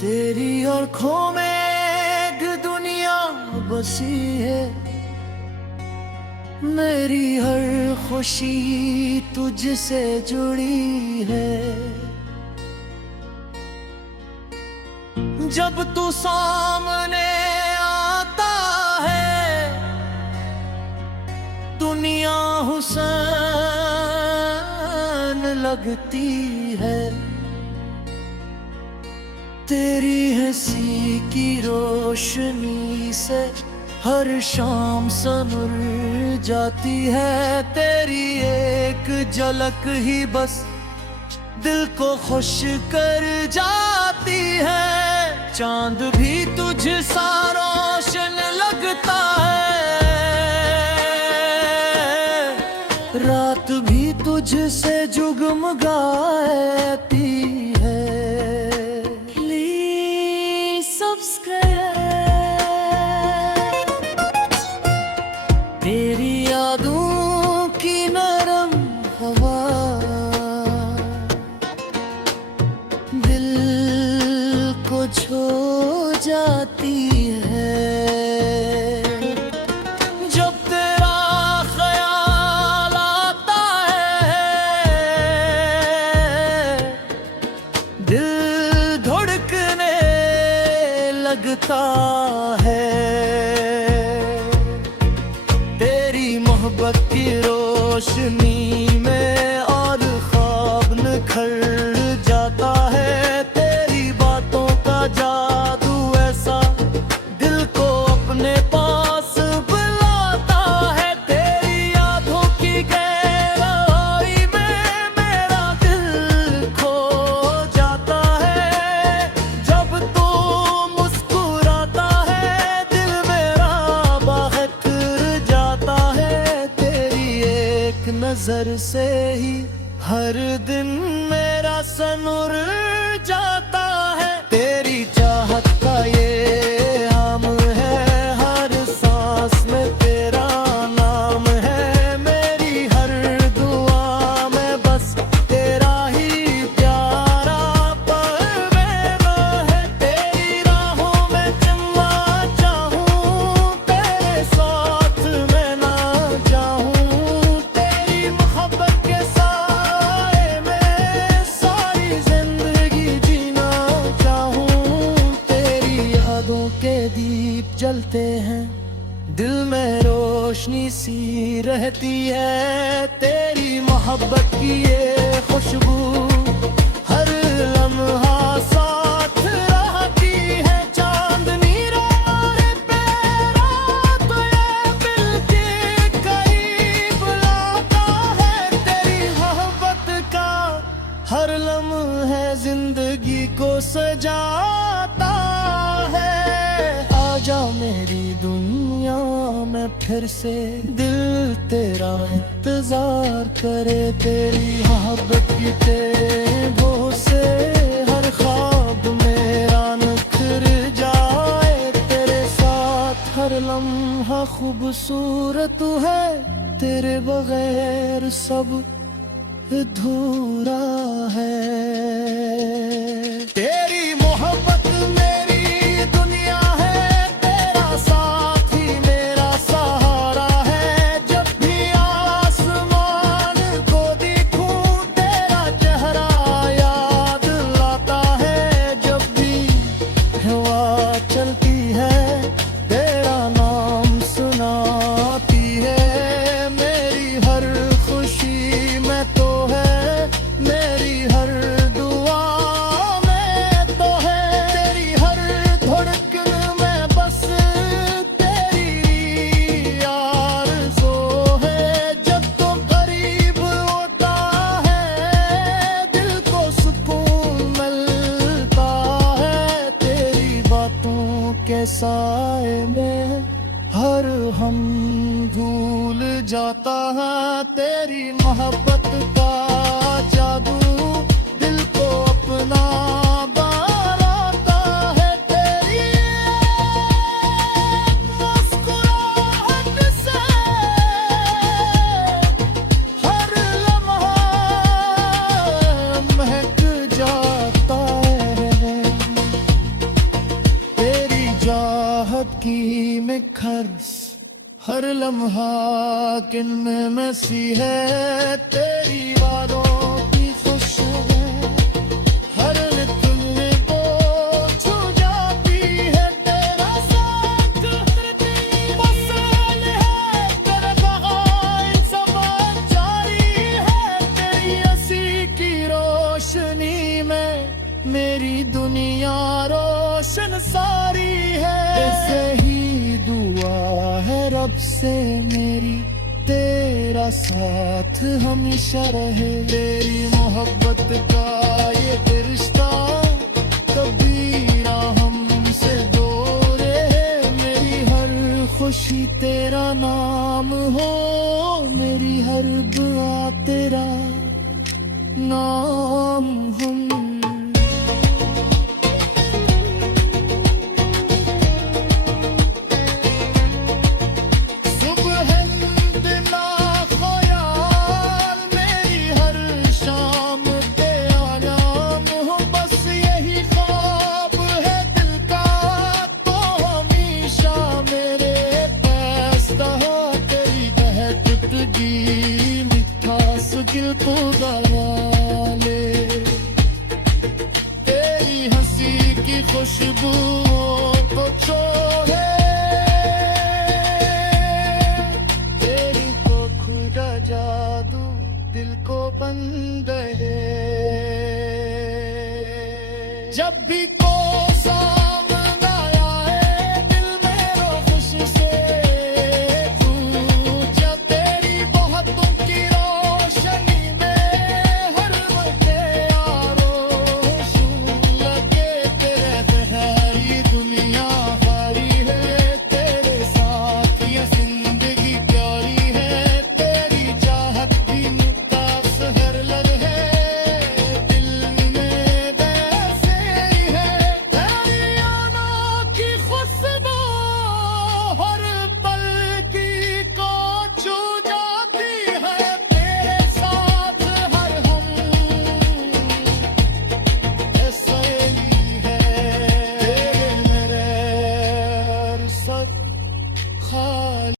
तेरी आँखों में एक दुनिया बसी है, मेरी हर खुशी तुझसे जुड़ी है। जब तू सामने आता है दुनिया हुस्न लगती है। तेरी हंसी की रोशनी से हर शाम सनूर जाती है। तेरी एक झलक ही बस दिल को खुश कर जाती है। चांद भी तुझ सा रोशन लगता है, रात भी तुझसे जुगमगाती है। तेरी यादों की नरम हवा दिल को छू जाती है। जब तेरा ख्याल आता है दिल धड़कने लगता है। मोहब्बत की रोशनी में और ख्वाब निखर जाता है। तेरी बातों का जादू ऐसा दिल को अपने पास बुलाता है। तेरी यादों की गहराई में मेरा दिल खो जाता है। जब तू मुस्कुराता है दिल मेरा बहक जाता है। नजर से ही हर दिन मेरा सनूर जाता है। तेरी चाहत का ये हम है, हर सांस में तेरा नाम है। मेरी हर दुआ में बस तेरा ही प्यारा परवाना है। तेरी राहों में चलना चाहूं, तेरे साथ मैं ना जाऊं। के दीप जलते हैं दिल में रोशनी सी रहती है। तेरी मोहब्बत की ये खुशबू हर लम्हा साथ रहती है। चांदनी रात पे रात ये दिल के करीब लाता है। तेरी मोहब्बत का हर लम्हा जिंदगी को सजाता है। आजा मेरी दुनिया में फिर से दिल तेरा इंतजार करे। तेरी मोहब्बत की तेंगों से हर ख्वाब मेरा निखर जाए। तेरे साथ हर लम्हा खूबसूरत है, तेरे बगैर सब अधूरा है। तेरी मोहब्बत मेरी दुनिया है, तेरा साथ ही मेरा सहारा है। जब भी आसमान को देखूं तेरा चेहरा याद लाता है। जब भी हवा चलती है तेरा नाम सुनाती है। मेरी हर खुशी में तो है, मेरी हर दुआ में तो है। तेरी हर धड़कन में बस तेरी आरज़ू है। जब तो करीब होता है दिल को सुकून मिलता है। तेरी बातों के साए में हर हम भूल जाता है। तेरी मोहब्बत का जादू दिल को अपना बनाता है। तेरी मुस्कुराहट से हर लम्हा महक जाता है। लम्हा किन में मसी है तेरी वारों की खुशबू हर नित में वो छू जाती है तेरा साथ पसंद है तेरे बगाए सफर जारी है तेरी हंसी की रोशनी में मेरी दुनिया रोशन सारी है ऐसे ही दुआ है रब से मेरी तेरा साथ हमेशा रहे तेरी मोहब्बत का ये रिश्ता कभी ना हमसे दूर है मेरी हर खुशी तेरा नाम हो मेरी हर दुआ तेरा नाम हम दिल को गला ले तेरी हंसी की खुशबू को छोड़े तेरी को खुदा जादू दिल को बंद है जब भी